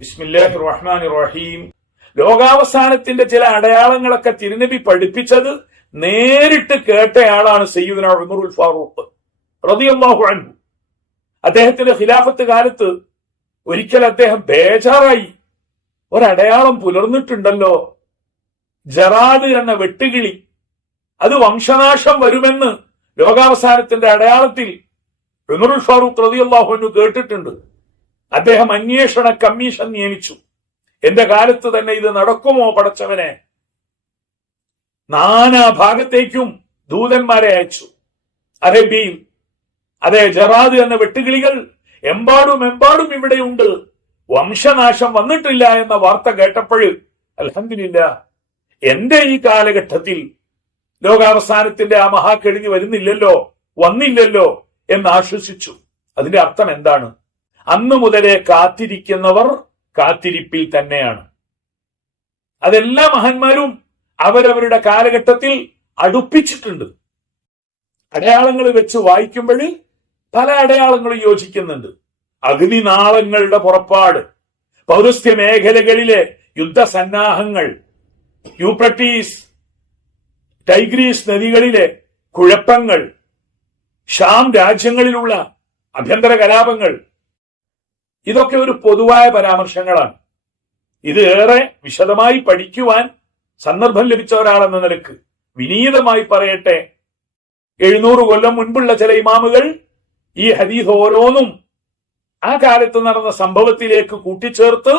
ബിസ്മില്ലാഹിർ റഹ്മാനിർ റഹീം. ലോകാവസാനത്തിന്റെ ചില അടയാളങ്ങളൊക്കെ തിരുനബി പഠിപ്പിച്ചത് നേരിട്ട് കേട്ടയാളാണ് സയ്യിദുനാ ഉമറുൽ ഫാറൂഖ് റളിയല്ലാഹു അൻഹു. അദ്ദേഹത്തിന്റെ ഖിലാഫത്ത് കാലത്ത് ഒരിക്കൽ അദ്ദേഹം ബേജാറായി. ഒരടയാളം പുലർന്നിട്ടുണ്ടല്ലോ, ജറാദ് എന്ന വെട്ടുകിളി, അത് വംശനാശം വരുമെന്ന് ലോകാവസാനത്തിന്റെ അടയാളത്തിൽ ഉമറുൽ ഫാറൂഖ് റളിയല്ലാഹു അൻഹു കേട്ടിട്ടുണ്ട്. അദ്ദേഹം അന്വേഷണ കമ്മീഷൻ നിയമിച്ചു. എന്റെ കാലത്ത് തന്നെ ഇത് നടക്കുമോ പടച്ചവനെ? നാനാ ഭാഗത്തേക്കും ദൂതന്മാരെ അയച്ചു. അറേബ്യയിൽ അതെ, ജറാദ് എന്ന വെട്ടുകിളികൾ എമ്പാടും ഇവിടെയുണ്ട്, വംശനാശം വന്നിട്ടില്ല എന്ന വാർത്ത കേട്ടപ്പോൾ അൽഹംദുലില്ലാ, എന്റെ ഈ കാലഘട്ടത്തിൽ ലോകാവസാനത്തിന്റെ ആ മഹാക്കെടുതി വന്നില്ലല്ലോ എന്ന് ആശ്വസിച്ചു. അതിന്റെ അർത്ഥം എന്താണ്? അന്നു മുതലേ കാത്തിരിക്കുന്നവർ കാത്തിരിപ്പിൽ തന്നെയാണ്. അതെല്ലാ മഹാന്മാരും അവരവരുടെ കാലഘട്ടത്തിൽ അടുപ്പിച്ചിട്ടുണ്ട്. അടയാളങ്ങൾ വെച്ച് വായിക്കുമ്പോൾ പല അടയാളങ്ങളും യോജിക്കുന്നുണ്ട്. അഗ്നിനാളങ്ങളുടെ പുറപ്പാട്, പൗരസ്ത്യ മേഖലകളിലെ യുദ്ധസന്നാഹങ്ങൾ, യൂഫ്രട്ടീസ് ടൈഗ്രീസ് നദികളിലെ കുഴപ്പങ്ങൾ, ഷാം രാജ്യങ്ങളിലുള്ള ആഭ്യന്തര കലാപങ്ങൾ, ഇതൊക്കെ ഒരു പൊതുവായ പരാമർശങ്ങളാണ്. ഇത് ഏറെ വിശദമായി പഠിക്കുവാൻ സന്ദർഭം ലഭിച്ച ഒരാളെന്ന നിലക്ക് വിനീതമായി പറയട്ടെ, 700 കൊല്ലം മുൻപുള്ള ചില ഇമാമുകൾ ഈ ഹദീസ് ഓരോന്നും ആ കാലത്ത് നടന്ന സംഭവത്തിലേക്ക് കൂട്ടിച്ചേർത്ത്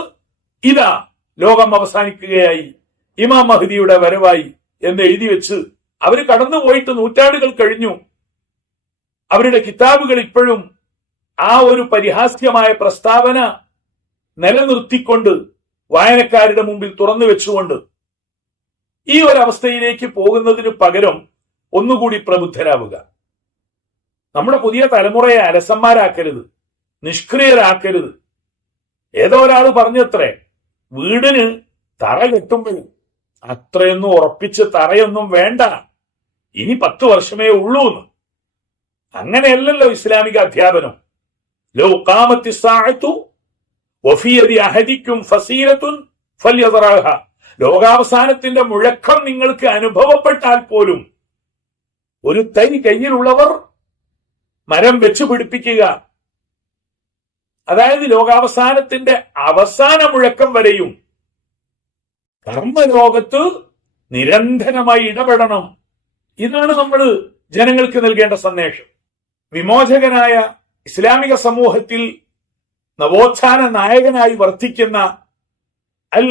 ഇതാ ലോകം അവസാനിക്കുകയായി, ഇമാം മഹ്ദിയുടെ വരവായി എന്ന് എഴുതി വെച്ച് അവർ കടന്നുപോയിട്ട് നൂറ്റാണ്ടുകൾ കഴിഞ്ഞു. അവരുടെ കിതാബുകൾ ഇപ്പോഴും ആ ഒരു പരിഹാസ്യമായ പ്രസ്താവന നിലനിർത്തിക്കൊണ്ട് വായനക്കാരുടെ മുമ്പിൽ തുറന്നു വെച്ചുകൊണ്ട് ഈ ഒരവസ്ഥയിലേക്ക് പോകുന്നതിന് പകരം ഒന്നുകൂടി പ്രബുദ്ധരാവുക. നമ്മുടെ പുതിയ തലമുറയെ അലസന്മാരാക്കരുത്, നിഷ്ക്രിയരാക്കരുത്. ഏതോ ഒരാൾ പറഞ്ഞത്രേ, വീടിന് തറ കെട്ടുമ്പോഴും അത്രയൊന്നും ഉറപ്പിച്ച് തറയൊന്നും വേണ്ട, ഇനി 10 വർഷമേ ഉള്ളൂ എന്ന്. അങ്ങനെയല്ലല്ലോ ഇസ്ലാമിക അധ്യാപനം. ലൗ ഖാമത്തി സ്സാഅതു വഫീ യദി അഹദിക്കും ഫസീലത്തുൻ ഫൽയദറഹ. ലോകാവസാനത്തിന്റെ മുഴക്കം നിങ്ങൾക്ക് അനുഭവപ്പെട്ടാൽ പോലും ഒരു തൈ കയ്യിലുള്ളവർ മരം വെച്ചു പിടിപ്പിക്കുക. അതായത് ലോകാവസാനത്തിന്റെ അവസാന മുഴക്കം വരെയും കർമ്മലോകത്ത് നിരന്തരമായി ഇടപെടണം. ഇതാണ് നമ്മൾ ജനങ്ങൾക്ക് നൽകേണ്ട സന്ദേശം. വിമോചകനായ ഇസ്ലാമിക സമൂഹത്തിൽ നവോത്ഥാന നായകനായി വർത്തിക്കുന്ന അൽ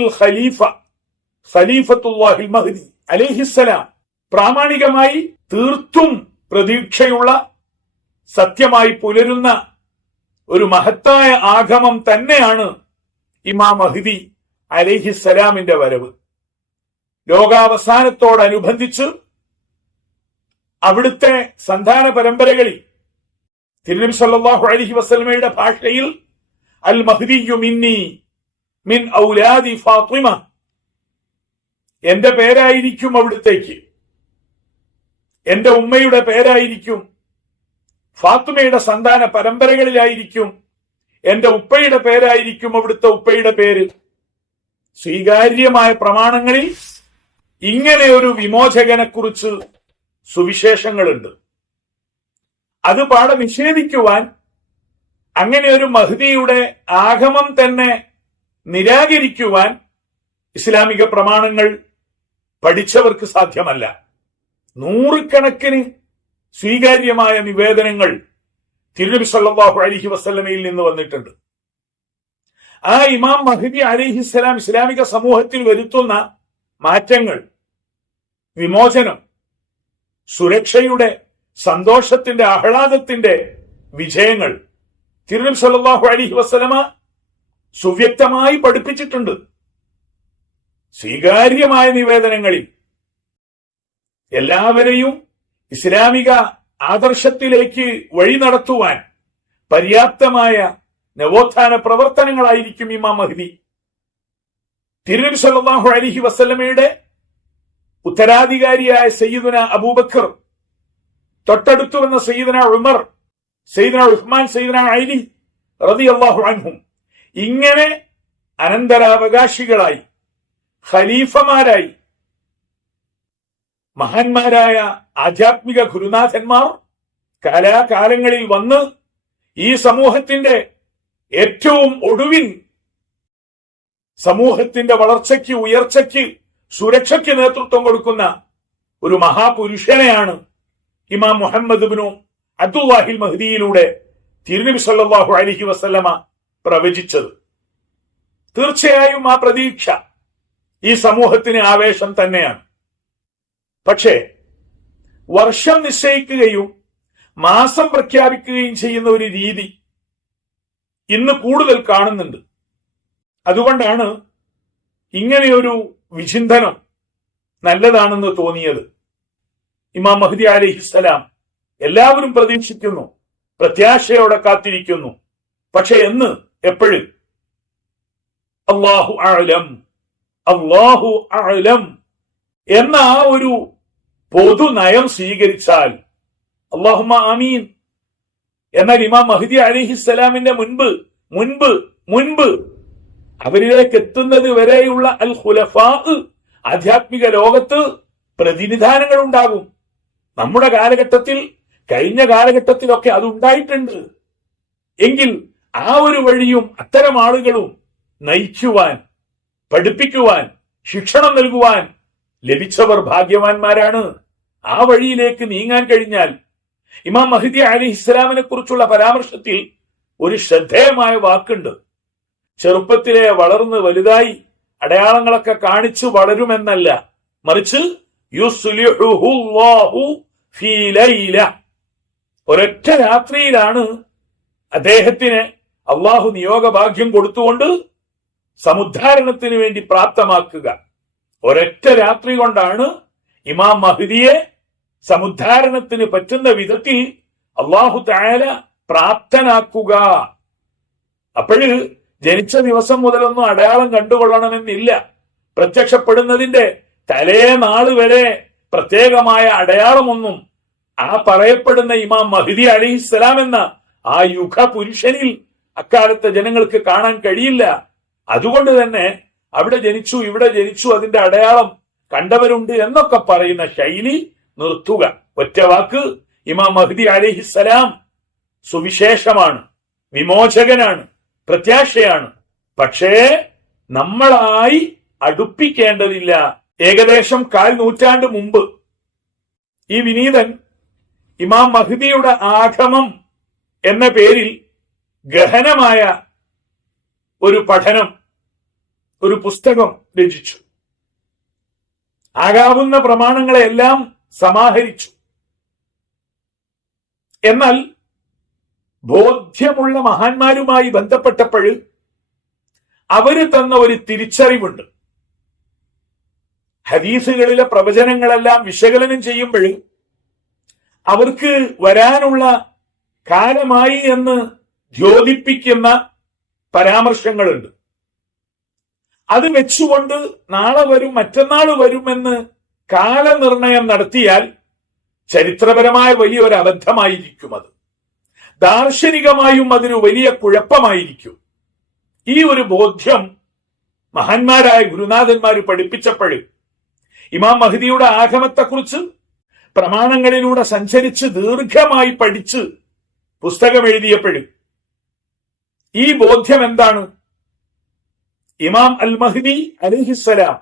ഖലീഫത്തുല്ലാഹിൽ മഹ്ദി അലൈഹിസ്സലാം പ്രാമാണികമായി തീർത്തും പ്രതീക്ഷയുള്ള, സത്യമായി പുലരുന്ന ഒരു മഹത്തായ ആഗമം തന്നെയാണ് ഇമാം മഹ്ദി അലൈഹിസ്സലാമിന്റെ വരവ്. ലോകാവസാനത്തോടനുബന്ധിച്ച് അവിടുത്തെ സന്താന പരമ്പരകളിൽ തിരുനബി സല്ലല്ലാഹു അലൈഹി വസല്ലമയുടെ ഭാഷയിൽ അൽ മഹ്ദിയു മിന്നി മിൻ ഔലാദി ഫാത്തിമ, എന്റെ പേരായിരിക്കും അവിടുത്തേക്ക്, എന്റെ ഉമ്മയുടെ പേരായിരിക്കും, ഫാത്തിമയുടെ സന്താന പരമ്പരകളിലായിരിക്കും, എന്റെ ഉപ്പയുടെ പേരായിരിക്കും അവിടുത്തെ ഉപ്പയുടെ പേര്. സ്വീകാര്യമായ പ്രമാണങ്ങളിൽ ഇങ്ങനെ ഒരു വിമോചകനെ കുറിച്ച് സുവിശേഷങ്ങളുണ്ട്. അത് പാടെ നിഷേധിക്കുവാൻ, അങ്ങനെ ഒരു മഹ്ദിയുടെ ആഗമം തന്നെ നിരാകരിക്കുവാൻ ഇസ്ലാമിക പ്രമാണങ്ങൾ പഠിച്ചവർക്ക് സാധ്യമല്ല. 100 കണക്കിന് സ്വീകാര്യമായ നിവേദനങ്ങൾ തിരുനബി സല്ലല്ലാഹു അലൈഹി വസല്ലമയിൽ നിന്ന് വന്നിട്ടുണ്ട്. ആ ഇമാം മഹ്ദി അലൈഹിസ്സലാം ഇസ്ലാമിക സമൂഹത്തിൽ വരുത്തുന്ന മാറ്റങ്ങൾ, വിമോചനം, സുരക്ഷയുടെ, സന്തോഷത്തിന്റെ, ആഹ്ലാദത്തിന്റെ വിജയങ്ങൾ തിരുനബി സല്ലല്ലാഹു അലൈഹി വസല്ലമ സുവ്യക്തമായി പഠിപ്പിച്ചിട്ടുണ്ട്. സ്വീകാര്യമായ നിവേദനങ്ങളിൽ എല്ലാവരെയും ഇസ്ലാമിക ആദർശത്തിലേക്ക് വഴി നടത്തുവാൻ പര്യാപ്തമായ നവോത്ഥാന പ്രവർത്തനങ്ങളായിരിക്കും ഇമാം മഹ്ദി. തിരുനബി സല്ലല്ലാഹു അലൈഹി വസല്ലമയുടെ ഉത്തരാധികാരിയായ സയ്യിദുന അബൂബക്കർ, തൊട്ടടുത്തു വന്ന സയ്യിദുന ഉമർ, സയ്യിദുന ഉസ്മാൻ, സയ്യിദുന അലി റളിയല്ലാഹു അൻഹും, ഇങ്ങനെ അനന്തരാവകാശികളായി, ഖലീഫമാരായി മഹാന്മാരായ ആധ്യാത്മിക ഗുരുനാഥന്മാർ കാലാകാലങ്ങളിൽ വന്ന് ഈ സമൂഹത്തിന്റെ ഏറ്റവും ഒടുവിൽ സമൂഹത്തിന്റെ വളർച്ചയ്ക്ക്, ഉയർച്ചയ്ക്ക്, സുരക്ഷയ്ക്ക് നേതൃത്വം കൊടുക്കുന്ന ഒരു മഹാപുരുഷനെയാണ് ഇമാം മുഹമ്മദ് ഇബ്നു അബ്ദുല്ലാഹിൽ മഹ്ദിയിലൂടെ തിരുനബി സല്ലല്ലാഹു അലൈഹി വസല്ലമ പ്രവചിച്ചത്. തീർച്ചയായും ആ പ്രതീക്ഷ ഈ സമൂഹത്തിന് ആവേശം തന്നെയാണ്. പക്ഷേ വർഷം നിശ്ചയിക്കുകയും മാസം പ്രഖ്യാപിക്കുകയും ചെയ്യുന്ന ഒരു രീതി ഇന്ന് കൂടുതൽ കാണുന്നുണ്ട്. അതുകൊണ്ടാണ് ഇങ്ങനെയൊരു വിചിന്തനം നല്ലതാണെന്ന് തോന്നിയത്. ഇമാം മഹ്ദി അലൈഹിസ്സലാം എല്ലാവരും പ്രതീക്ഷിക്കുന്നു, പ്രത്യാശയോടെ കാത്തിരിക്കുന്നു. പക്ഷെ എന്ന്, എപ്പോഴും അല്ലാഹു അഅലം, അല്ലാഹു അഅലം എന്ന ആ ഒരു പൊതു നയം സ്വീകരിച്ചാൽ അല്ലാഹുമ്മ ആമീൻ. എന്നാൽ ഇമാം മഹ്ദി അലൈഹിസ്സലാമിന്റെ മുൻപ് അവരിലേക്ക് എത്തുന്നത് വരെയുള്ള അൽ ഖുലഫാ ആധ്യാത്മിക ലോകത്ത് പ്രതിനിധാനങ്ങൾ ഉണ്ടാകും. നമ്മുടെ കാലഘട്ടത്തിൽ, കഴിഞ്ഞ കാലഘട്ടത്തിലൊക്കെ അതുണ്ടായിട്ടുണ്ട്. എങ്കിൽ ആ ഒരു വഴിയും അത്തരം ആളുകളും നയിക്കുവാൻ, പഠിപ്പിക്കുവാൻ, ശിക്ഷണം നൽകുവാൻ ലഭിച്ചവർ ഭാഗ്യവാന്മാരാണ്. ആ വഴിയിലേക്ക് നീങ്ങാൻ കഴിഞ്ഞാൽ, ഇമാം മഹ്ദി അലൈഹിസ്സലാമിനെ കുറിച്ചുള്ള പരാമർശത്തിൽ ഒരു ശ്രദ്ധേയമായ വാക്കുണ്ട്. ചെറുപ്പത്തിലെ വളർന്ന് വലുതായി അടയാളങ്ങളൊക്കെ കാണിച്ചു വളരുമെന്നല്ല, മറിച്ച് യുസ്ലിഹുഹുല്ലാഹു ഫീ ലൈല, ഒരൊറ്റ രാത്രിയിലാണ് അദ്ദേഹത്തിന് അള്ളാഹു നിയോഗഭാഗ്യം കൊടുത്തുകൊണ്ട് സമുദ്ധാരണത്തിന് വേണ്ടി പ്രാപ്തമാക്കുക. ഒരൊറ്റ രാത്രി കൊണ്ടാണ് ഇമാം മഹ്ദിയെ സമുദ്ധാരണത്തിന് പറ്റുന്ന വിധത്തിൽ അള്ളാഹു തആല പ്രാപ്തനാക്കുക. അപ്പോഴ് ജനിച്ച ദിവസം മുതലൊന്നും അടയാളം കണ്ടുകൊള്ളണമെന്നില്ല. പ്രത്യക്ഷപ്പെടുന്നതിന്റെ തലേ നാള് വരെ പ്രത്യേകമായ അടയാളമൊന്നും ആ പറയപ്പെടുന്ന ഇമാം മഹ്ദി അലൈഹിസ്സലാം എന്ന ആ യുഗ പുരുഷനിൽ അക്കാലത്തെ ജനങ്ങൾക്ക് കാണാൻ കഴിയില്ല. അതുകൊണ്ട് തന്നെ അവിടെ ജനിച്ചു, ഇവിടെ ജനിച്ചു, അതിന്റെ അടയാളം കണ്ടവരുണ്ട് എന്നൊക്കെ പറയുന്ന ശൈലി നിർത്തുക. ഒറ്റ വാക്ക്, ഇമാം മഹ്ദി അലൈഹിസ്സലാം സുവിശേഷമാണ്, വിമോചകനാണ്, പ്രത്യാശയാണ്. പക്ഷേ നമ്മളായി അടുപ്പിക്കേണ്ടതില്ല. ഏകദേശം 1/4 നൂറ്റാണ്ട് മുമ്പ് ഈ വിനീതൻ ഇമാം മഹ്ദിയുടെ ആഗമം എന്ന പേരിൽ ഗഹനമായ ഒരു പഠനം, ഒരു പുസ്തകം രചിച്ചു. ആകാവുന്ന പ്രമാണങ്ങളെല്ലാം സമാഹരിച്ചു. എന്നാൽ ബോധ്യമുള്ള മഹാന്മാരുമായി ബന്ധപ്പെട്ടപ്പോൾ അവര് തന്ന ഒരു തിരിച്ചറിവുണ്ട്. ഹദീസുകളിലെ പ്രവചനങ്ങളെല്ലാം വിശകലനം ചെയ്യുമ്പോൾ അവർക്ക് വരാനുള്ള കാലമായി എന്ന് ദ്യോതിപ്പിക്കുന്ന പരാമർശങ്ങളുണ്ട്. അത് വെച്ചുകൊണ്ട് നാളെ വരും, മറ്റന്നാൾ വരുമെന്ന് കാലനിർണയം നടത്തിയാൽ ചരിത്രപരമായ വലിയൊരു അബദ്ധമായിരിക്കും. അത് ദാർശനികമായും അതൊരു വലിയ കുഴപ്പമായിരിക്കും. ഈ ഒരു ബോധ്യം മഹാന്മാരായ ഗുരുനാഥന്മാർ പഠിപ്പിച്ചപ്പോൾ ഇമാം മഹ്ദിയുടെ ആഗമത്തെക്കുറിച്ച് പ്രമാണങ്ങളിലൂടെ സഞ്ചരിച്ച് ദീർഘമായി പഠിച്ച് പുസ്തകം എഴുതിയപ്പോഴും ഈ ബോധ്യം എന്താണ്? ഇമാം അൽ മഹ്ദി അലൈഹിസ്സലാം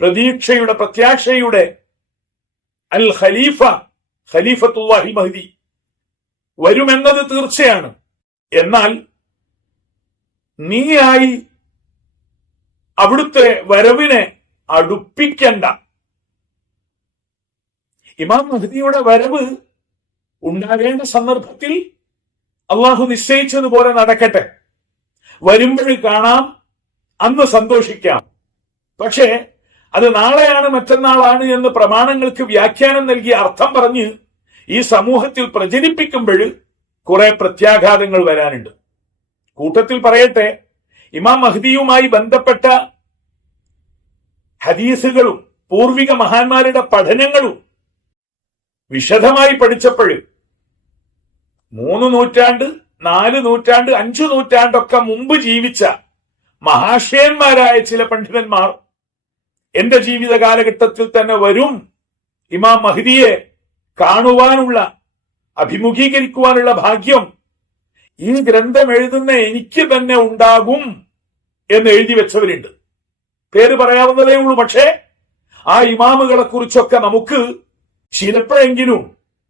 പ്രതീക്ഷയുടെ, പ്രത്യാശയുടെ അൽ ഖലീഫ, ഖലീഫത്തുല്ലാഹിൽ മഹ്ദി വരുമെന്നത് തീർച്ചയാണ്. എന്നാൽ നീയായി അവിടുത്തെ വരവിനെ അടുപ്പിക്കണ്ട. ഇമാം മഹ്ദിയുടെ വരവ് ഉണ്ടാകേണ്ട സന്ദർഭത്തിൽ അള്ളാഹു നിശ്ചയിച്ചതുപോലെ നടക്കട്ടെ. വരുമ്പോൾ കാണാം, അന്ന് സന്തോഷിക്കാം. പക്ഷേ അത് നാളെയാണ്, മറ്റന്നാളാണ് എന്ന് പ്രമാണങ്ങൾക്ക് വ്യാഖ്യാനം നൽകി അർത്ഥം പറഞ്ഞ് ഈ സമൂഹത്തിൽ പ്രചരിപ്പിക്കുമ്പോൾ കുറെ പ്രത്യാഘാതങ്ങൾ വരാനുണ്ട്. കൂട്ടത്തിൽ പറയട്ടെ, ഇമാം മഹ്ദിയുമായി ബന്ധപ്പെട്ട ഹദീസുകളും പൂർവിക മഹാന്മാരുടെ പഠനങ്ങളും വിശദമായി പഠിച്ചപ്പോൾ 3 നൂറ്റാണ്ട്, 4 നൂറ്റാണ്ട്, 5 നൂറ്റാണ്ടൊക്കെ മുമ്പ് ജീവിച്ച മഹാശയന്മാരായ ചില പണ്ഡിതന്മാർ എന്റെ ജീവിത കാലഘട്ടത്തിൽ തന്നെ വരും, ഇമാം മഹ്ദിയെ കാണുവാനുള്ള, അഭിമുഖീകരിക്കുവാനുള്ള ഭാഗ്യം ഈ ഗ്രന്ഥം എഴുതുന്ന എനിക്ക് തന്നെ ഉണ്ടാകും എന്ന് എഴുതി വെച്ചവരുണ്ട്. പേര് പറയാവുന്നതേ ഉള്ളൂ. പക്ഷേ ആ ഇമാമുകളെ കുറിച്ചൊക്കെ നമുക്ക് ചിലപ്പോഴെങ്കിലും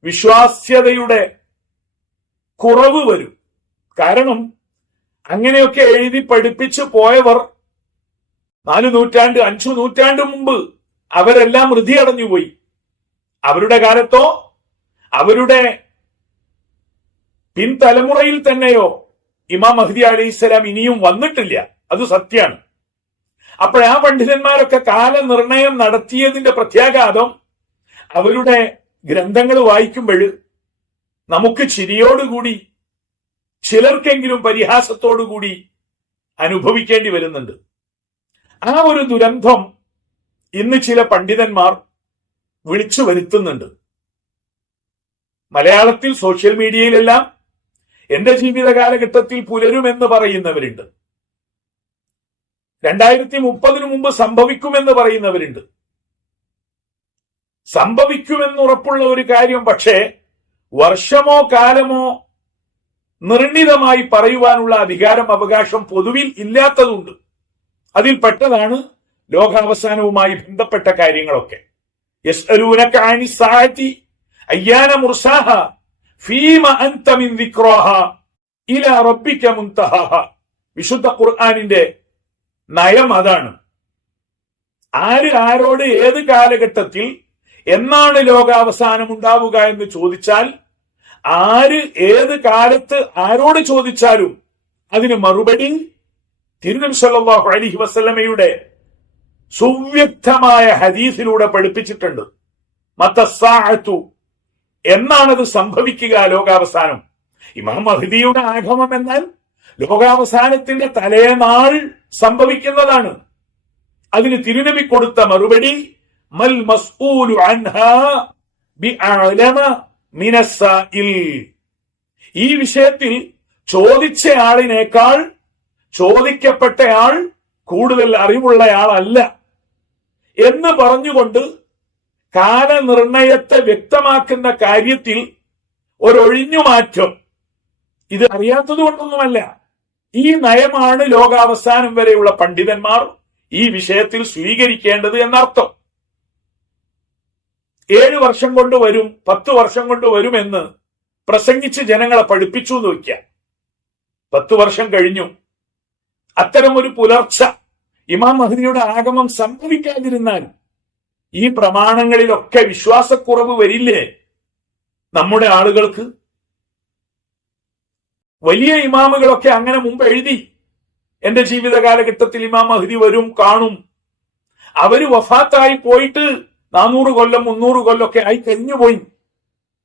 വിശ്വാസ്യതയുടെ കുറവ് വരും. കാരണം അങ്ങനെയൊക്കെ എഴുതി പഠിപ്പിച്ചു പോയവർ 4 നൂറ്റാണ്ട് 5 നൂറ്റാണ്ട് മുമ്പ് അവരെല്ലാം മൃതിയടഞ്ഞുപോയി. അവരുടെ കാലത്തോ അവരുടെ പിൻതലമുറയിൽ തന്നെയോ ഇമാം മഹ്ദി അലൈഹിസ്സലാം ഇനിയും വന്നിട്ടില്ല. അത് സത്യമാണ്. അപ്പോൾ ആ പണ്ഡിതന്മാരൊക്കെ കാലനിർണയം നടത്തിയതിന്റെ പ്രത്യാഘാതം അവരുടെ ഗ്രന്ഥങ്ങൾ വായിക്കുമ്പോൾ നമുക്ക് ചിരിയോടുകൂടി, ചിലർക്കെങ്കിലും പരിഹാസത്തോടുകൂടി അനുഭവിക്കേണ്ടി വരുന്നുണ്ട്. ആ ഒരു ദുരന്തം ഇന്ന് ചില പണ്ഡിതന്മാർ വിളിച്ചു വരുത്തുന്നുണ്ട്. മലയാളത്തിൽ സോഷ്യൽ മീഡിയയിലെല്ലാം എന്റെ ജീവിത കാലഘട്ടത്തിൽ പുലരുമെന്ന് പറയുന്നവരുണ്ട്, 2030 മുമ്പ് സംഭവിക്കുമെന്ന് പറയുന്നവരുണ്ട്. സംഭവിക്കുമെന്നുറപ്പുള്ള ഒരു കാര്യം പക്ഷേ വർഷമോ കാലമോ നിർണിതമായി പറയുവാനുള്ള അധികാരം, അവകാശം പൊതുവിൽ ഇല്ലാത്തതുണ്ട്. അതിൽ പെട്ടതാണ് ലോകാവസാനവുമായി ബന്ധപ്പെട്ട കാര്യങ്ങളൊക്കെ. യസ്അലൂനക അനിസ്സാഅതി അയ്യാന മുർസാഹ ഫീമ അൻത മിൻ ദിക്റാഹ ഇലാ റബ്ബിക മുൻതഹാഹ. വിശുദ്ധ ഖുർആനിന്റെ നയം അതാണ്. ആര് ആരോട് ഏത് കാലഘട്ടത്തിൽ എന്നാണ് ലോകാവസാനം ഉണ്ടാവുക എന്ന് ചോദിച്ചാൽ, ആര് ഏത് കാലത്ത് ആരോട് ചോദിച്ചാലും അതിന് മറുപടി തിരുനബി സല്ലല്ലാഹു അലൈഹി വസല്ലമയുടെ സുവ്യക്തമായ ഹദീസിലൂടെ പഠിപ്പിച്ചിട്ടുണ്ട്. മത്തസ്സാഅതു, എന്നാണത് സംഭവിക്കുക, ലോകാവസാനം. ഇമാം മഹ്ദിയുടെ ആഗമം എന്നാൽ ലോകാവസാനത്തിന്റെ തലേനാൾ സംഭവിക്കുന്നതാണ്. അതിന് തിരുനബി കൊടുത്ത മറുപടി മൽ മസ്ഊലു അൻഹാ ബിഅഅലമ മിനസ്സാഇൽ. ഈ വിഷയത്തിൽ ചോദിച്ചയാളിനേക്കാൾ ചോദിക്കപ്പെട്ടയാൾ കൂടുതൽ അറിവുള്ളയാളല്ല എന്ന് പറഞ്ഞുകൊണ്ട് കാലനിർണയത്തെ വ്യക്തമാക്കുന്ന കാര്യത്തിൽ ഒരൊഴിഞ്ഞുമാറ്റം, ഇത് അറിയാത്തത് കൊണ്ടൊന്നുമല്ല, ഈ നയമാണ് ലോകാവസാനം വരെയുള്ള പണ്ഡിതന്മാർ ഈ വിഷയത്തിൽ സ്വീകരിക്കേണ്ടത് എന്നർത്ഥം. 7 വർഷം കൊണ്ട് വരും, 10 വർഷം കൊണ്ട് വരുമെന്ന് പ്രസംഗിച്ച് ജനങ്ങളെ പഠിപ്പിച്ചു എന്ന് വയ്ക്കാം. 10 വർഷം കഴിഞ്ഞു. അത്തരമൊരു പുലർച്ച ഇമാം മഹ്ദിയുടെ ആഗമം സംഭവിക്കാതിരുന്നാൽ ഈ പ്രമാണങ്ങളിലൊക്കെ വിശ്വാസക്കുറവ് വരില്ലേ നമ്മുടെ ആളുകൾക്ക്? വലിയ ഇമാമുകളൊക്കെ അങ്ങനെ മുമ്പ് എഴുതി, എന്റെ ജീവിത കാലഘട്ടത്തിൽ ഇമാം മഹ്ദി വരും, കാണും. അവര് വഫാത്തായി പോയിട്ട് 400 കൊല്ലം 300 കൊല്ലമൊക്കെ ആയി കഴിഞ്ഞുപോയി.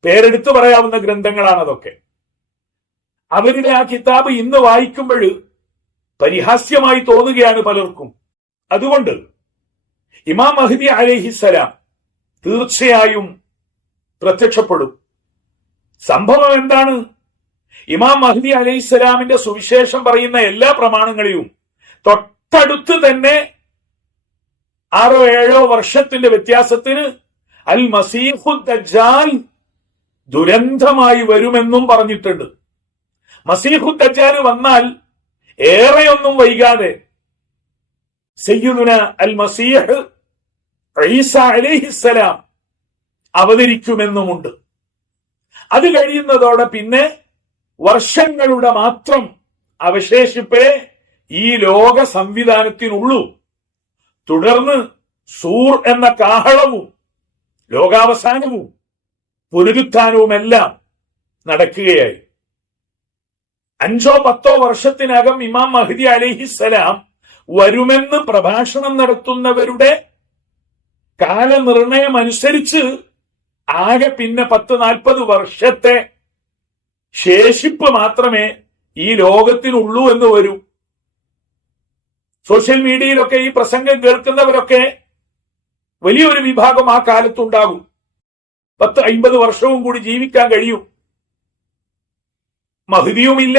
പേരെടുത്തു പറയാവുന്ന ഗ്രന്ഥങ്ങളാണ് അതൊക്കെ. അവരുടെ ആ കിതാബ് ഇന്ന് വായിക്കുമ്പോൾ പരിഹാസ്യമായി തോന്നുകയാണ് പലർക്കും. അതുകൊണ്ട് ഇമാം മഹ്ദി അലൈഹിസ്സലാം തീർച്ചയായും പ്രത്യക്ഷപ്പെടും. സംഭവം എന്താണ്? ഇമാം മഹ്ദി അലൈഹിസ്സലാമിന്റെ സുവിശേഷം പറയുന്ന എല്ലാ പ്രമാണങ്ങളെയും തൊട്ടടുത്ത് തന്നെ 6-7 വർഷത്തിന്റെ വ്യത്യാസത്തിന് അൽ മസീഹു ദജ്ജാൽ ദുരന്തമായി വരുമെന്നും പറഞ്ഞിട്ടുണ്ട്. മസീഹു ദജ്ജാൽ വന്നാൽ ഏറെയൊന്നും വൈകാതെ സയ്യിദുന അൽ മസീഹ് ഈസ അലൈഹിസ്സലാം അവതരിക്കുമെന്നുമുണ്ട്. അത് കഴിയുന്നതോടെ പിന്നെ വർഷങ്ങളുടെ മാത്രം അവശേഷിപ്പേ ഈ ലോക സംവിധാനത്തിനുള്ളൂ. തുടർന്ന് സൂർ എന്ന കാഹളവും ലോകാവസാനവും പുനരുത്ഥാനവുമെല്ലാം നടക്കുകയായി. 5-10 വർഷത്തിനകം ഇമാം മഹ്ദി അലൈഹിസ്സലാം വരുമെന്ന് പ്രഭാഷണം നടത്തുന്നവരുടെ കാലനിർണയം അനുസരിച്ച് ആകെ പിന്നെ 10-40 വർഷത്തെ ശേഷിപ്പ് മാത്രമേ ഈ ലോകത്തിനുള്ളൂ എന്ന് വരൂ. സോഷ്യൽ മീഡിയയിലൊക്കെ ഈ പ്രസംഗം കേൾക്കുന്നവരൊക്കെ വലിയൊരു വിഭാഗം ആ കാലത്തുണ്ടാകും. 10-50 വർഷവും കൂടി ജീവിക്കാൻ കഴിയും. മഹ്ദിയുമില്ല,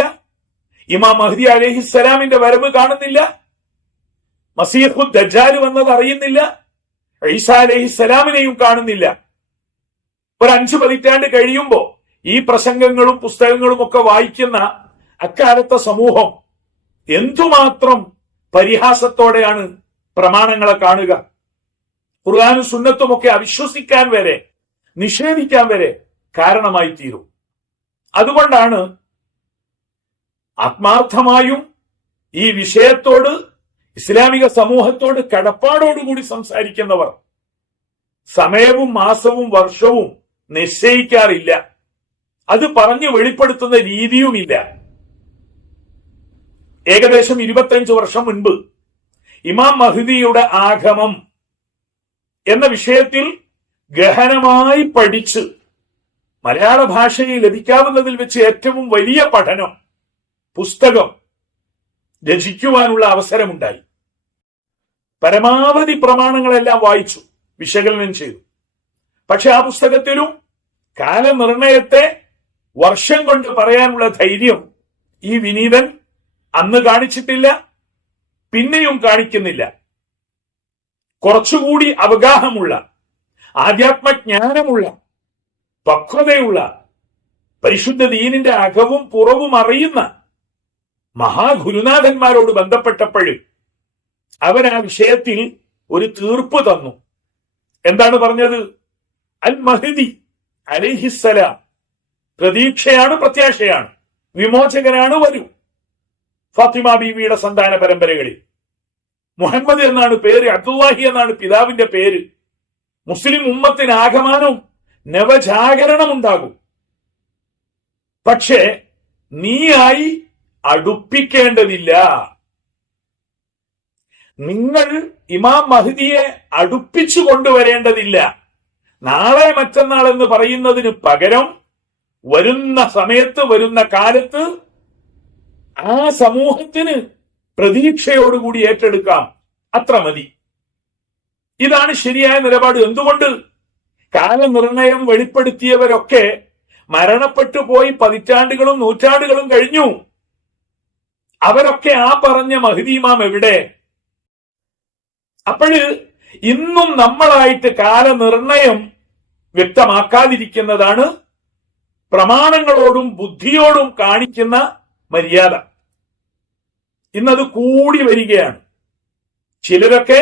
ഇമാം മഹ്ദി അലൈഹിസ്സലാമിന്റെ വരവ് കാണുന്നില്ല, മസീഹു ദജ്ജാൽ വന്നത് അറിയുന്നില്ല, ഈസാ അലൈഹിസ്സലാമിനെയും കാണുന്നില്ല. ഒരു 5 പതിറ്റാണ്ട് കഴിയുമ്പോ ഈ പ്രസംഗങ്ങളും പുസ്തകങ്ങളും ഒക്കെ വായിക്കുന്ന അക്കാലത്തെ സമൂഹം എന്തുമാത്രം പരിഹാസത്തോടെയാണ് പ്രമാണങ്ങളെ കാണുക. ഖുർആനും സുന്നത്തുമൊക്കെ അവിശ്വസിക്കാൻ വരെ, നിഷേധിക്കാൻ വരെ കാരണമായി തീരും. അതുകൊണ്ടാണ് ആത്മാർത്ഥമായും ഈ വിഷയത്തോട്, ഇസ്ലാമിക സമൂഹത്തോട് കടപ്പാടോടുകൂടി സംസാരിക്കുന്നവർ സമയവും മാസവും വർഷവും നിശ്ചയിക്കാറില്ല. അത് പറഞ്ഞു വെളിപ്പെടുത്തുന്ന രീതിയുമില്ല. ഏകദേശം 25 വർഷം മുൻപ് ഇമാം മഹ്ദിയുടെ ആഗമം എന്ന വിഷയത്തിൽ ഗഹനമായി പഠിച്ച് മലയാള ഭാഷയിൽ ലഭിക്കാവുന്നതിൽ വെച്ച് ഏറ്റവും വലിയ പഠനം, പുസ്തകം രചിക്കുവാനുള്ള അവസരമുണ്ടായി. പരമാവധി പ്രമാണങ്ങളെല്ലാം വായിച്ചു, വിശകലനം ചെയ്തു. പക്ഷെ ആ പുസ്തകത്തിലും കാലനിർണയത്തെ വർഷം കൊണ്ട് പറയാനുള്ള ധൈര്യം ഈ വിനീതൻ അന്ന് കാണിച്ചിട്ടില്ല, പിന്നെയും കാണിക്കുന്നില്ല. കുറച്ചുകൂടി അവഗാഹമുള്ള, ആധ്യാത്മജ്ഞാനമുള്ള, പക്വതയുള്ള, പരിശുദ്ധ ദീനിന്റെ അകവും പുറവും അറിയുന്ന മഹാഗുരുനാഥന്മാരോട് ബന്ധപ്പെട്ടപ്പോഴും അവർ ആ വിഷയത്തിൽ ഒരു തീർപ്പ് തന്നു. എന്താണ് പറഞ്ഞത്? അൽ മഹ്ദി അലൈഹിസ്സലാം പ്രതീക്ഷയാണ്, പ്രത്യാശയാണ്, വിമോചകനാണ്, വരും. ഫാത്തിമ ബീവിയുടെ സന്താന പരമ്പരകളിൽ മുഹമ്മദ് എന്നാണ് പേര്, അബ്ദുല്ലാഹി എന്നാണ് പിതാവിന്റെ പേര്. മുസ്ലിം ഉമ്മത്തിന് ആകമാനം നവജാഗരണം ഉണ്ടാകും. പക്ഷേ നീയായി അടുപ്പിക്കേണ്ടതില്ല. നിങ്ങൾ ഇമാം മഹ്ദിയെ അടുപ്പിച്ചു കൊണ്ടുവരേണ്ടതില്ല. നാളെ മറ്റന്നാൾ എന്ന് പറയുന്നതിന് പകരം വരുന്ന സമയത്ത്, വരുന്ന കാലത്ത് ആ സമൂഹത്തിന് പ്രതീക്ഷയോടുകൂടി ഏറ്റെടുക്കാം, അത്ര മതി. ഇതാണ് ശരിയായ നിലപാട്. എന്തുകൊണ്ട്? കാലനിർണയം വെളിപ്പെടുത്തിയവരൊക്കെ മരണപ്പെട്ടു പോയി പതിറ്റാണ്ടുകളും നൂറ്റാണ്ടുകളും കഴിഞ്ഞു. അവരൊക്കെ ആ പറഞ്ഞ മഹ്ദി ഇമാം എവിടെ? അപ്പോഴ് ഇന്നും നമ്മളായിട്ട് കാലനിർണയം വ്യക്തമാക്കാതിരിക്കുന്നതാണ് പ്രമാണങ്ങളോടും ബുദ്ധിയോടും കാണിക്കുന്ന മര്യാദ. ഇന്നത് കൂടി വരികയാണ്. ചിലരൊക്കെ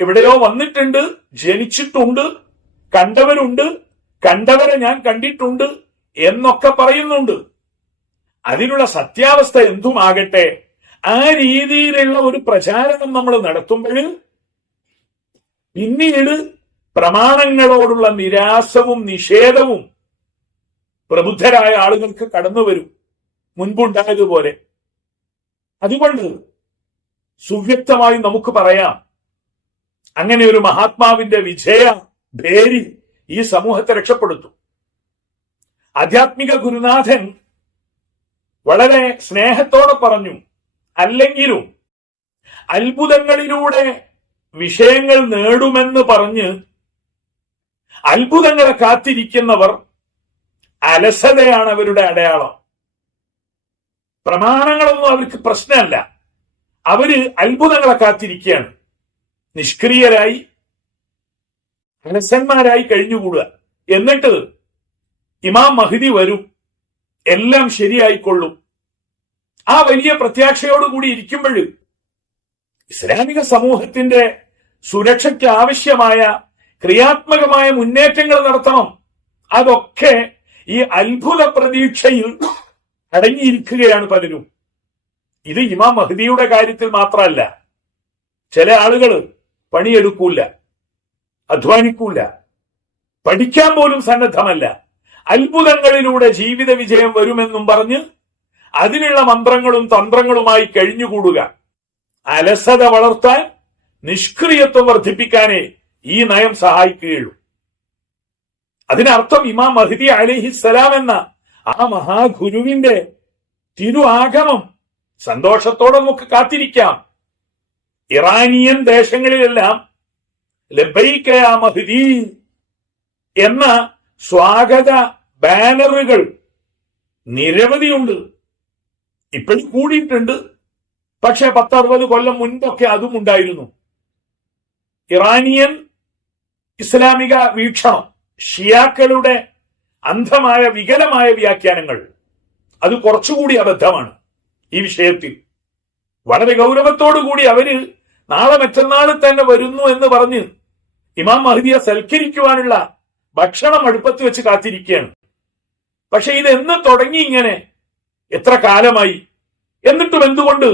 എവിടെയോ വന്നിട്ടുണ്ട്, ജനിച്ചിട്ടുണ്ട്, കണ്ടവരുണ്ട്, കണ്ടവരെ ഞാൻ കണ്ടിട്ടുണ്ട് എന്നൊക്കെ പറയുന്നുണ്ട്. അതിനുള്ള സത്യാവസ്ഥ എന്തുമാകട്ടെ, ആ രീതിയിലുള്ള ഒരു പ്രചാരണം നമ്മൾ നടത്തുമ്പോൾ പിന്നീട് പ്രമാണങ്ങളോടുള്ള നിരാസവും നിഷേധവും പ്രബുദ്ധരായ ആളുകൾക്ക് കടന്നു വരും, മുൻപുണ്ടായതുപോലെ. അതുകൊണ്ട് സുവ്യക്തമായി നമുക്ക് പറയാം, അങ്ങനെ ഒരു മഹാത്മാവിന്റെ വിജയ ഭേരി ഈ സമൂഹത്തെ രക്ഷപ്പെടുത്തും. ആധ്യാത്മിക ഗുരുനാഥൻ വളരെ സ്നേഹത്തോടെ പറഞ്ഞു, അല്ലെങ്കിലും അത്ഭുതങ്ങളിലൂടെ വിഷയങ്ങൾ നേടുമെന്ന് പറഞ്ഞ് അത്ഭുതങ്ങളെ കാത്തിരിക്കുന്നവർ അലസതയാണ് അവരുടെ അടയാളം. പ്രമാണങ്ങളൊന്നും അവർക്ക് പ്രശ്നമല്ല, അവര് അത്ഭുതങ്ങളെ കാത്തിരിക്കുകയാണ്. നിഷ്ക്രിയരായി, അലസന്മാരായി കഴിഞ്ഞുകൂടുക. എന്നിട്ട് ഇമാം മഹ്ദി വരും, എല്ലാം ശരിയായിക്കൊള്ളും. ആ വലിയ പ്രത്യാശയോടുകൂടി ഇരിക്കുമ്പോൾ ഇസ്ലാമിക സമൂഹത്തിന്റെ സുരക്ഷയ്ക്ക് ആവശ്യമായ ക്രിയാത്മകമായ മുന്നേറ്റങ്ങൾ നടത്തണം. അതൊക്കെ ഈ അത്ഭുത പ്രതീക്ഷയിൽ അടങ്ങിയിരിക്കുകയാണ് പലരും. ഇത് ഇമാം മഹ്ദിയുടെ കാര്യത്തിൽ മാത്രമല്ല. ചില ആളുകൾ പണിയെടുക്കൂല, അധ്വാനിക്കൂല, പഠിക്കാൻ പോലും സന്നദ്ധമല്ല. അത്ഭുതങ്ങളിലൂടെ ജീവിത വിജയം വരുമെന്നും പറഞ്ഞ് അതിനുള്ള മന്ത്രങ്ങളും തന്ത്രങ്ങളുമായി കഴിഞ്ഞുകൂടുക. അലസത വളർത്താൻ, നിഷ്ക്രിയത്വം വർദ്ധിപ്പിക്കാനേ ഈ നയം സഹായിക്കുകയുള്ളൂ. അതിനർത്ഥം ഇമാം മഹ്ദി അലൈഹിസ്സലാം എന്ന ആ മഹാഗുരുവിന്റെ തിരു ആഗമം സന്തോഷത്തോടെ നമുക്ക് കാത്തിരിക്കാം. ഇറാനിയൻ ദേശങ്ങളിലെല്ലാം ലബ്ബൈക യാ മഹ്ദി എന്ന സ്വാഗത ബാനറുകൾ നിരവധിയുണ്ട്. ഇപ്പോഴും കൂടിയിട്ടുണ്ട്. പക്ഷെ 10-60 കൊല്ലം മുൻപൊക്കെ അതും ഉണ്ടായിരുന്നു. ഇറാനിയൻ ഇസ്ലാമിക വീക്ഷണം, ഷിയാക്കളുടെ അന്ധമായ വികലമായ വ്യാഖ്യാനങ്ങൾ, അത് കുറച്ചുകൂടി അബദ്ധമാണ്. ഈ വിഷയത്തിൽ വളരെ ഗൗരവത്തോടുകൂടി അവര് നാളെ മറ്റന്നാൾ തന്നെ വരുന്നു എന്ന് പറഞ്ഞ് ഇമാം മഹ്ദിയെ സൽക്കരിക്കുവാനുള്ള ഭക്ഷണം അടുപ്പത്ത് വെച്ച് കാത്തിരിക്കുകയാണ്. പക്ഷെ ഇതെന്ന് തുടങ്ങി ഇങ്ങനെ? എത്ര കാലമായി? എന്നിട്ടും എന്തുകൊണ്ട്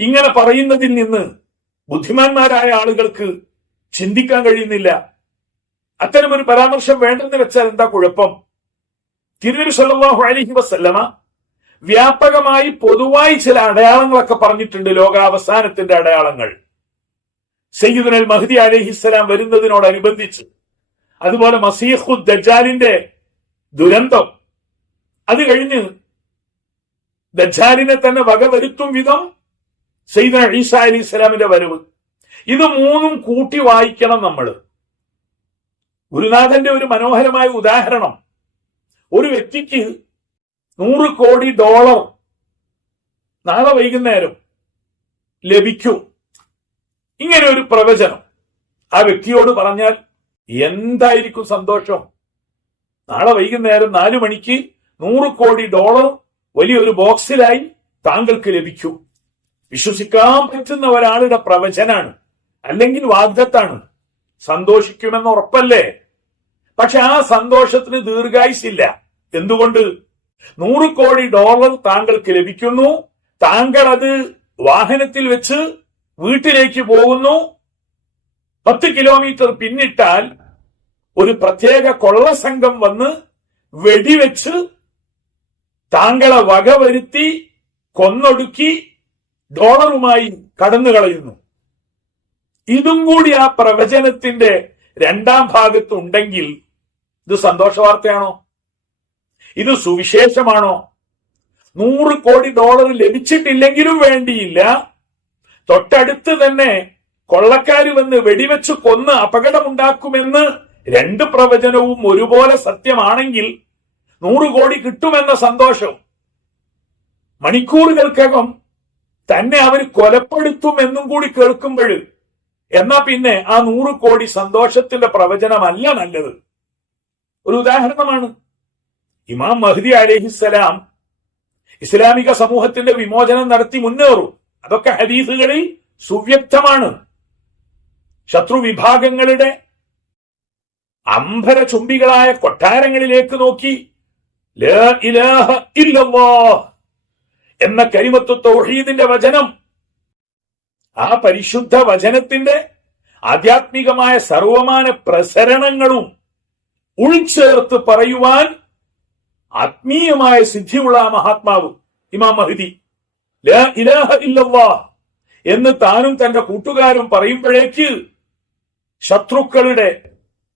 ഇങ്ങനെ പറയുന്നതിൽ നിന്ന് ബുദ്ധിമാന്മാരായ ആളുകൾക്ക് ചിന്തിക്കാൻ കഴിയുന്നില്ല? അത്തരമൊരു പരാമർശം വേണ്ടെന്ന് വെച്ചാൽ എന്താ കുഴപ്പം? തിരുനബി സല്ലല്ലാഹു അലൈഹി വസല്ലമ വ്യാപകമായി പൊതുവായി ചില അടയാളങ്ങളൊക്കെ പറഞ്ഞിട്ടുണ്ട്, ലോകാവസാനത്തിന്റെ അടയാളങ്ങൾ. സയ്യിദുൽ മഹ്ദി അലൈഹിസ്സലാം വരുന്നതിനോടനുബന്ധിച്ച്, അതുപോലെ മസീഹു ദജ്ജാലിന്റെ ദുരന്തം, അത് കഴിഞ്ഞ് ദജ്ജാലിനെ തന്നെ വകവരുത്തും വിധം സയ്യിദുനാ ഈസാ അലൈഹിസ്സലാമിന്റെ വരവ്. ഇത് മൂന്നും കൂട്ടി വായിക്കണം നമ്മൾ. ഗുരുനാഥന്റെ ഒരു മനോഹരമായ ഉദാഹരണം, ഒരു വ്യക്തിക്ക് $100 കോടി നാളെ വൈകുന്നേരം ലഭിക്കും, ഇങ്ങനെ ഒരു പ്രവചനം ആ വ്യക്തിയോട് പറഞ്ഞാൽ എന്തായിരിക്കും സന്തോഷം? നാളെ വൈകുന്നേരം 4 മണിക്ക് $100 കോടി വലിയൊരു ബോക്സിലായി താങ്കൾക്ക് ലഭിക്കും. വിശ്വസിക്കാൻ പറ്റുന്ന ഒരാളുടെ പ്രവചനാണ്, അല്ലെങ്കിൽ വാഗ്ദത്താണ്. സന്തോഷിക്കുമെന്ന് ഉറപ്പല്ലേ? പക്ഷെ ആ സന്തോഷത്തിന് ദീർഘായുസില്ല. എന്തുകൊണ്ട്? $100 കോടി താങ്കൾക്ക് ലഭിക്കുന്നു, താങ്കൾ അത് വാഹനത്തിൽ വെച്ച് വീട്ടിലേക്ക് പോകുന്നു. 10 കിലോമീറ്റർ പിന്നിട്ടാൽ ഒരു പ്രത്യേക കൊള്ളസംഘം വന്ന് വെടിവെച്ച് താങ്കളെ വകവരുത്തി കൊന്നൊടുക്കി ഡോളറുമായി കടന്നു കളയുന്നു. ഇതും കൂടി ആ പ്രവചനത്തിന്റെ 2ാം ഭാഗത്തുണ്ടെങ്കിൽ ഇത് സന്തോഷ വാർത്തയാണോ? ഇത് സുവിശേഷമാണോ? $100 കോടി ലഭിച്ചിട്ടില്ലെങ്കിലും വേണ്ടിയില്ല, തൊട്ടടുത്ത് തന്നെ കൊള്ളക്കാര് വന്ന് വെടിവെച്ച് കൊന്ന് അപകടമുണ്ടാക്കുമെന്ന് 2 പ്രവചനവും ഒരുപോലെ സത്യമാണെങ്കിൽ 100 കോടി കിട്ടുമെന്ന സന്തോഷം, മണിക്കൂറുകൾക്കകം തന്നെ അവർ കൊലപ്പെടുത്തുമെന്നും കൂടി കേൾക്കുമ്പോൾ, എന്നാ പിന്നെ ആ 100 കോടി സന്തോഷത്തിന്റെ പ്രവചനമല്ല നല്ലത്. ഒരു ഉദാഹരണമാണ്, ഇമാം മഹ്ദി അലൈഹിസ്സലാം ഇസ്ലാമിക സമൂഹത്തിന്റെ വിമോചനം നടത്തി മുന്നേറും. അതൊക്കെ ഹദീസുകളിൽ സുവ്യക്തമാണ്. ശത്രു വിഭാഗങ്ങളുടെ അംബര ചുംബികളായ കൊട്ടാരങ്ങളിലേക്ക് നോക്കി ലാ ഇലാഹ ഇല്ലല്ലാഹ് എന്ന കലിമത്തു തൗഹീദിന്റെ വചനം, ആ പരിശുദ്ധ വചനത്തിന്റെ ആധ്യാത്മികമായ സർവമാന പ്രസരണങ്ങളും ഉൾച്ചേർത്ത് പറയുവാൻ ആത്മീയമായ സിദ്ധിയുള്ള മഹാത്മാവ് ഇമാം മഹ്ദി ലാ ഇലാഹ ഇല്ലല്ലാഹ് എന്ന് താനും തന്റെ കൂട്ടുകാരും പറയുമ്പോഴേക്ക് ശത്രുക്കളുടെ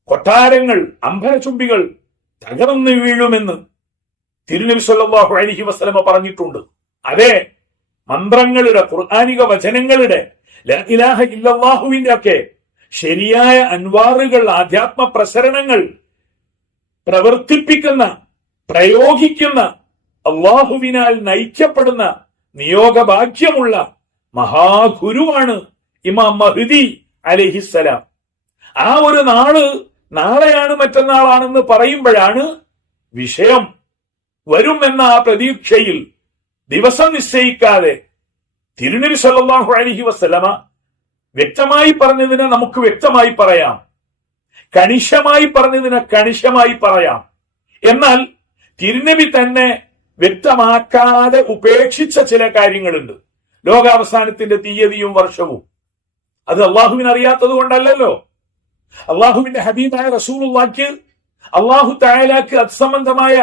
കൊട്ടാരങ്ങൾ, അംബരചുംബികൾ തകർന്നു വീഴുമെന്ന് തിരുനബി സല്ലല്ലാഹു അലൈഹി വസല്ലമ പറഞ്ഞിട്ടുണ്ട്. അതെ, മന്ത്രങ്ങളുടെ, ഖുർആനിക വചനങ്ങളുടെ, ലാ ഇലാഹ ഇല്ലല്ലാഹുവിന്റെ ഒക്കെ ശരിയായ അൻവാറുകൾ, ആധ്യാത്മ പ്രസരണങ്ങൾ പ്രവർത്തിപ്പിക്കുന്ന, പ്രയോഗിക്കുന്ന, അള്ളാഹുവിനാൽ നയിക്കപ്പെടുന്ന നിയോഗഭാഗ്യമുള്ള മഹാഗുരുവാണ് ഇമാം മഹ്ദി അലൈഹിസ്സലാം. ആ ഒരു നാളെയാണ് മറ്റന്നാളാണെന്ന് പറയുമ്പോഴാണ് വിഷയം. വരും എന്ന ആ പ്രതീക്ഷയിൽ ദിവസം നിശ്ചയിക്കാതെ തിരുനബി സല്ലല്ലാഹു അലൈഹി വസല്ലമ വ്യക്തമായി പറഞ്ഞതിനെ നമുക്ക് വ്യക്തമായി പറയാം, കണിശമായി പറഞ്ഞതിനെ കണിശമായി പറയാം. എന്നാൽ തിരുനബി തന്നെ വ്യക്തമാക്കാതെ ഉപേക്ഷിച്ച ചില കാര്യങ്ങളുണ്ട്. ലോകാവസാനത്തിന്റെ തീയതിയും വർഷവും അത് അള്ളാഹുവിന് അറിയാത്തത് കൊണ്ടല്ലല്ലോ. അള്ളാഹുവിന്റെ ഹബീബായ റസൂലുള്ളാഹിക്ക് അള്ളാഹു തആലക്ക് അത് സംബന്ധമായ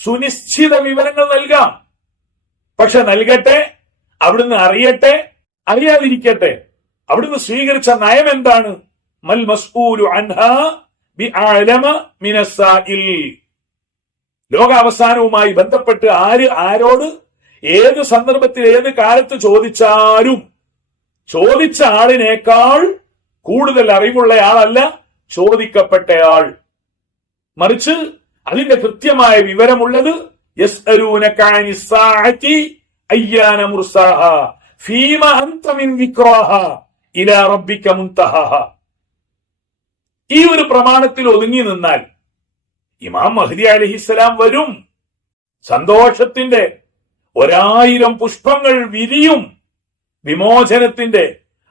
സുനിശ്ചിത വിവരങ്ങൾ നൽകാം. പക്ഷെ നൽകട്ടെ, അവിടുന്ന് അറിയട്ടെ, അറിയാതിരിക്കട്ടെ. അവിടുന്ന് സ്വീകരിച്ച നയം എന്താണ്? മൽ മസ്ഊലു അൻഹാ ബിഅഅലമ മിനസ്സാഇൽ. ലോകാവസാനവുമായി ബന്ധപ്പെട്ട് ആരോട് ഏത് സന്ദർഭത്തിൽ ഏത് കാലത്ത് ചോദിച്ചാലും ചോദിച്ച ആളിനേക്കാൾ കൂടുതൽ അറിവുള്ളയാളല്ല ചോദിക്കപ്പെട്ടയാൾ. മറിച്ച് അതിന്റെ കൃത്യമായ വിവരമുള്ളത് യസ്അലൂനക അനിസ്സാഅതി അയ്യാന മുർസാഹ, ഫീമ അൻത മിൻ ദിക്റാഹാ ഇലാ റബ്ബിക മുൻതഹാഹാ. ഈ ഒരു പ്രമാണത്തിൽ ഒതുങ്ങി നിന്നാൽ ഇമാം മഹ്ദി അലൈഹിസ്സലാം വരും, സന്തോഷത്തിന്റെ 1000 പുഷ്പങ്ങൾ വിരിയും, വിമോചനത്തിന്റെ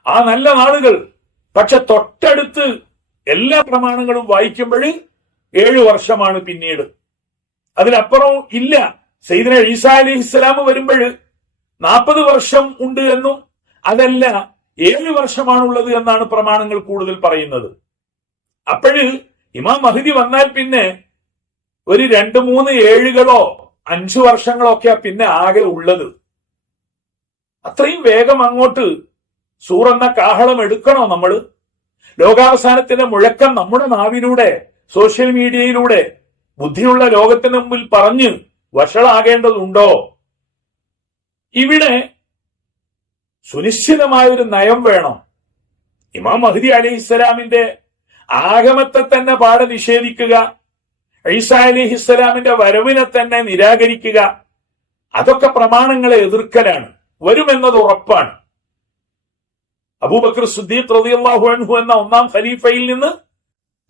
ആ നല്ല നാളുകൾ. പക്ഷെ തൊട്ടടുത്ത് എല്ലാ പ്രമാണങ്ങളും വായിക്കുമ്പോൾ 7 വർഷമാണ് പിന്നീട്, അതിലപ്പുറം ഇല്ല. സയ്യിദന ഈസാ അലൈഹിസ്സലാം വരുമ്പോൾ 40 വർഷം ഉണ്ട് എന്നും അതല്ല 7 വർഷമാണുള്ളത് എന്നാണ് പ്രമാണങ്ങൾ കൂടുതൽ പറയുന്നത്. അപ്പോഴ് ഇമാം മഹ്ദി വന്നാൽ പിന്നെ ഒരു 2-3 ഏഴുകളോ 5 വർഷങ്ങളോ ഒക്കെയാ പിന്നെ ആകെ ഉള്ളത്. അത്രയും വേഗം അങ്ങോട്ട് സൂറെന്ന കാഹളം എടുക്കണോ നമ്മൾ? ലോകാവസാനത്തിന്റെ മുഴക്കം നമ്മുടെ നാവിലൂടെ, സോഷ്യൽ മീഡിയയിലൂടെ ബുദ്ധിയുള്ള ലോകത്തിന് മുമ്പിൽ പറഞ്ഞ് വഷളാകേണ്ടതുണ്ടോ? ഇവിടെ സുനിശ്ചിതമായൊരു നയം വേണം. ഇമാം മഹ്ദി അലൈഹിസ്സലാമിന്റെ ആഗമത്തെ തന്നെ പാടെ നിഷേധിക്കുക, ഈസാ അലൈഹിസ്സലാമിന്റെ വരവിനെ തന്നെ നിരാകരിക്കുക, അതൊക്കെ പ്രമാണങ്ങളെ എതിർക്കലാണ്. വരുമെന്നത് ഉറപ്പാണ്. അബൂബക്കർ സിദ്ദീഖ് റളിയല്ലാഹു അൻഹു എന്ന 1-ാം ഖലീഫയിൽ നിന്ന്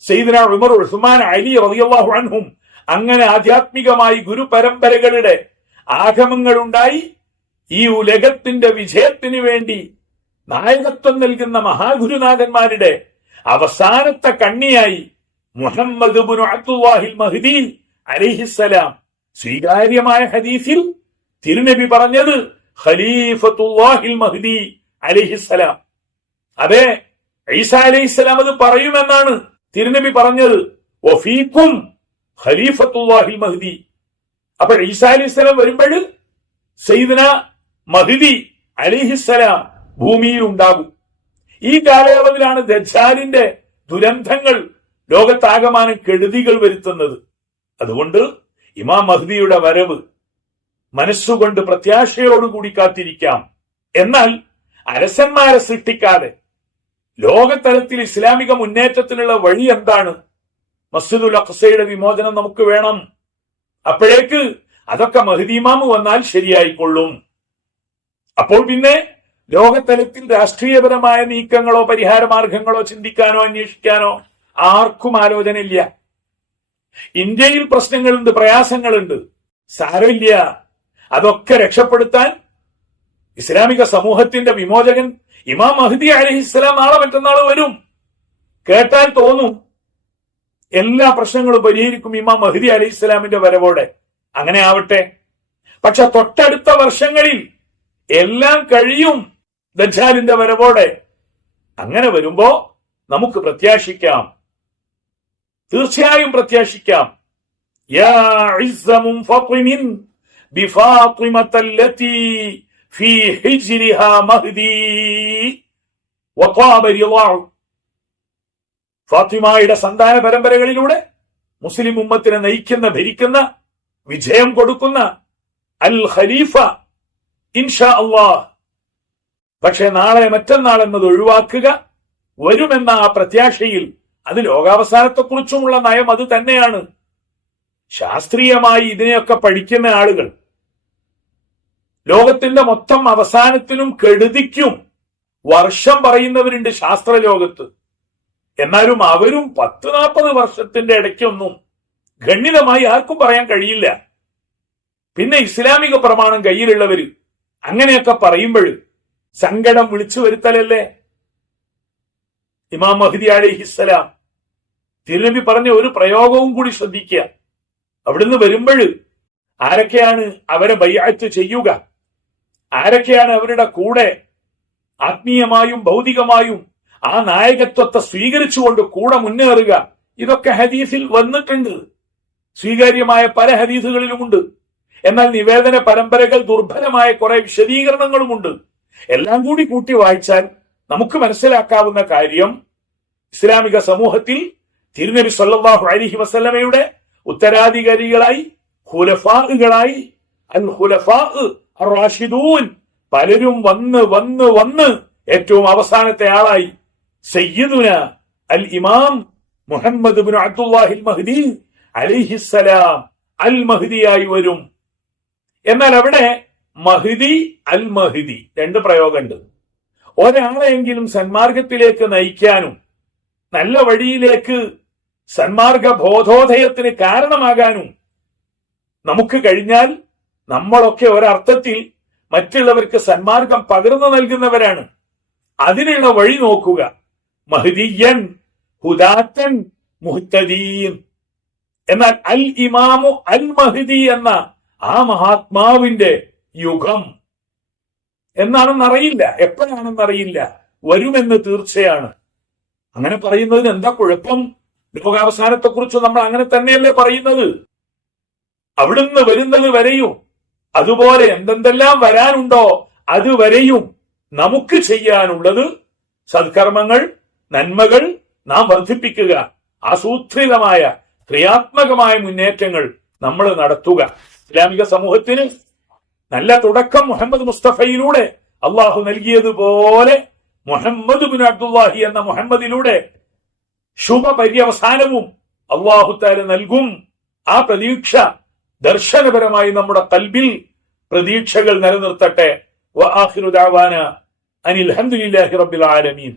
സയ്യിദന ഉമർ, ഉസ്മാൻ, അലി റളിയല്ലാഹു അൻഹും അങ്ങനെ ആധ്യാത്മികമായി ഗുരുപരമ്പരകളുടെ ആഗമങ്ങളുണ്ടായി. ഈ ഉലകത്തിന്റെ വിജയത്തിന് വേണ്ടി നായകത്വം നൽകുന്ന മഹാഗുരുനാഥന്മാരുടെ അവസാനത്തെ കണ്ണിയായി മുഹമ്മദ് ഇബ്നു അബ്ദുല്ലാഹിൽ മഹ്ദി അലൈഹിസ്സലാം. സ്വീകാര്യമായ ഹദീസിൽ തിരുനബി പറഞ്ഞത് ഖലീഫത്തുല്ലാഹിൽ മഹ്ദി അലൈഹിസ്സലാം. അതെ, ഈസാ അലൈഹിസ്സലാം അത് പറയുമെന്നാണ് തിരുനബി പറഞ്ഞത്. വഫീക്കും ഖലീഫത്തുല്ലാഹിൽ മഹ്ദി. അപ്പൊ ഈസാ അലൈഹിസ്സലാം വരുമ്പോൾ സയ്യിദന മഹ്ദി അലൈഹിസ്സലാം ഭൂമിയിൽ ഉണ്ടാകും. ഈ കാലയളവിലാണ് ദജ്ജാലിന്റെ ദുരന്തങ്ങൾ ലോകത്താകമാനം കെടുതികൾ വരുത്തുന്നത്. അതുകൊണ്ട് ഇമാം മഹ്ദിയുടെ വരവ് മനസ്സുകൊണ്ട് പ്രത്യാശയോടുകൂടി കാത്തിരിക്കാം. എന്നാൽ അരസന്മാരെ സൃഷ്ടിക്കാതെ ലോകതലത്തിൽ ഇസ്ലാമിക മുന്നേറ്റത്തിനുള്ള വഴി എന്താണ്? മസ്ജിദുൽ അഖ്സയുടെ വിമോചനം നമുക്ക് വേണം. അപ്പോഴേക്ക് അതൊക്കെ മഹ്ദി ഇമാം വന്നാൽ ശരിയായിക്കൊള്ളും. അപ്പോൾ പിന്നെ ലോകതലത്തിൽ രാഷ്ട്രീയപരമായ നീക്കങ്ങളോ പരിഹാര മാർഗങ്ങളോ ചിന്തിക്കാനോ അന്വേഷിക്കാനോ ആർക്കും ആലോചനയില്ല. ഇന്ത്യയിൽ പ്രശ്നങ്ങളുണ്ട്, പ്രയാസങ്ങളുണ്ട്, സാരമില്ല. അതൊക്കെ രക്ഷപ്പെടുത്താൻ ഇസ്ലാമിക സമൂഹത്തിന്റെ വിമോചകൻ ഇമാം മഹ്ദി അലൈഹിസ്സലാം നാളെ മറ്റന്നാൾ വരും. കേട്ടാൽ തോന്നും എല്ലാ പ്രശ്നങ്ങളും പരിഹരിക്കും ഇമാം മഹ്ദി അലൈഹിസ്സലാമിന്റെ വരവോടെ. അങ്ങനെ ആവട്ടെ. പക്ഷെ തൊട്ടടുത്ത വർഷങ്ങളിൽ എല്ലാം കഴിയും ദജ്ജാലിന്റെ വരവോടെ. അങ്ങനെ വരുമ്പോ നമുക്ക് പ്രത്യാശിക്കാം, തീർച്ചയായും പ്രത്യാശിക്കാം. യാ ഇസ്സ മുൻഫഖിമിൻ ബിഫാത്തിമത്തല്ലതി ഫീ ഹിജ്രിഹാ മഹ്ദി വഖാബ റിളാഹു. ഫാത്തിമയുടെ സന്താന പരമ്പരകളിലൂടെ മുസ്ലിം ഉമ്മത്തിനെ നയിക്കുന്ന, ഭരിക്കുന്ന, വിജയം കൊടുക്കുന്ന അൽ ഖലീഫ ഇൻഷാ അല്ലാഹ്. പക്ഷെ നാളെ മറ്റന്നാൾ എന്നത് ഒഴിവാക്കുക. വരുമെന്ന ആ പ്രത്യാശയിൽ, അത് ലോകാവസാനത്തെക്കുറിച്ചുമുള്ള നയം അത് തന്നെയാണ്. ശാസ്ത്രീയമായി ഇതിനെയൊക്കെ പഠിക്കുന്ന ആളുകൾ ലോകത്തിന്റെ മൊത്തം അവസാനത്തിനും കെടുതിക്കും വർഷം പറയുന്നവരുണ്ട് ശാസ്ത്രലോകത്ത്. എന്നാലും അവരും 10-40 വർഷത്തിന്റെ ഇടയ്ക്കൊന്നും ഗണ്യതമായി ആർക്കും പറയാൻ കഴിയില്ല. പിന്നെ ഇസ്ലാമിക പ്രമാണം കയ്യിലുള്ളവര് അങ്ങനെയൊക്കെ പറയുമ്പോൾ സങ്കടം വിളിച്ചു വരുത്തലല്ലേ? ഇമാം മഹ്ദി അലൈഹിസ്സലാം തിരുനബി പറഞ്ഞ ഒരു പ്രയോഗവും കൂടി ശ്രദ്ധിക്കുക. അവിടുന്ന് വരുമ്പോൾ ആരൊക്കെയാണ് അവരെ ബൈഅത്ത് ചെയ്യുക, ആരൊക്കെയാണ് അവരുടെ കൂടെ ആത്മീയമായും ഭൗതികമായും ആ നായകത്വത്തെ സ്വീകരിച്ചുകൊണ്ട് കൂടെ മുന്നേറുക, ഇതൊക്കെ ഹദീസിൽ വന്നിട്ടുണ്ട്. സ്വീകാര്യമായ പല ഹദീസുകളിലുമുണ്ട്. എന്നാൽ നിവേദന പരമ്പരകൾ ദുർബലമായ കുറെ വിശദീകരണങ്ങളുമുണ്ട്. എല്ലാം കൂടി കൂട്ടി വായിച്ചാൽ നമുക്ക് മനസ്സിലാക്കാവുന്ന കാര്യം, ഇസ്ലാമിക സമൂഹത്തിൽ തിരുനബി സല്ലല്ലാഹു അലൈഹി വസല്ലമയുടെ ഉത്തരാധികാരികളായി ഖുലഫാകളായി അൽ ഖുലഫാ അർ-റാഷിദൂൻ പലരും വന്ന് വന്ന് വന്ന് ഏറ്റവും അവസാനത്തെ ആളായി സയ്യിദുന അൽ ഇമാം മുഹമ്മദ് ഇബ്നു അബ്ദുല്ലാഹിൽ മഹ്ദി അലൈഹിസ്സലാം അൽ മഹ്ദിയായി വരും. എന്നാൽ അവിടെ മഹ്ദി അൽ മഹ്ദി രണ്ട് പ്രയോഗമുണ്ട്. ഒരാളെങ്കിലും സന്മാർഗത്തിലേക്ക് നയിക്കാനും നല്ല വഴിയിലേക്ക് സന്മാർഗ ബോധോദയത്തിന് കാരണമാകാനും നമുക്ക് കഴിഞ്ഞാൽ നമ്മളൊക്കെ ഒരർത്ഥത്തിൽ മറ്റുള്ളവർക്ക് സന്മാർഗം പകർന്നു നൽകുന്നവരാണ്. അതിനുള്ള വഴി നോക്കുക. മഹ്ദിയൻ ഹുദാത്തൻ മുഹ്തദീൻ. എന്നാൽ അൽ ഇമാമു അൽ മഹ്ദി എന്ന ആ മഹാത്മാവിന്റെ യുഗം എന്നാണെന്നറിയില്ല, എപ്പോഴാണെന്നറിയില്ല, വരുമെന്ന് തീർച്ചയാണ്. അങ്ങനെ പറയുന്നതിന് എന്താ കുഴപ്പം? ലോകാവസാനത്തെ കുറിച്ച് നമ്മൾ അങ്ങനെ തന്നെയല്ലേ പറയുന്നത്? അവിടുന്ന് വരുന്നത് വരെയും അതുപോലെ എന്തെന്തെല്ലാം വരാനുണ്ടോ അതുവരെയും നമുക്ക് ചെയ്യാനുള്ളത് സത്കർമ്മങ്ങൾ, നന്മകൾ നാം വർദ്ധിപ്പിക്കുക, ആസൂത്രിതമായ ക്രിയാത്മകമായ മുന്നേറ്റങ്ങൾ നമ്മൾ നടത്തുക. ഇസ്ലാമിക സമൂഹത്തിന് നല്ല തുടക്കം മുഹമ്മദ് മുസ്തഫയിലൂടെ അള്ളാഹു നൽകിയതുപോലെ മുഹമ്മദ് ബിൻ അബ്ദുല്ലാഹി എന്ന മുഹമ്മദിലൂടെ ശുഭപര്യവസാനവും അള്ളാഹു തആല നൽകും. ആ പ്രതീക്ഷ ദർശനപരമായി നമ്മുടെ ഖൽബിൽ പ്രതീക്ഷകൾ നിലനിർത്തട്ടെ. വആഖിറു ദഅവാന അനിൽ ഹംദുലില്ലാഹി റബ്ബിൽ ആലമീൻ.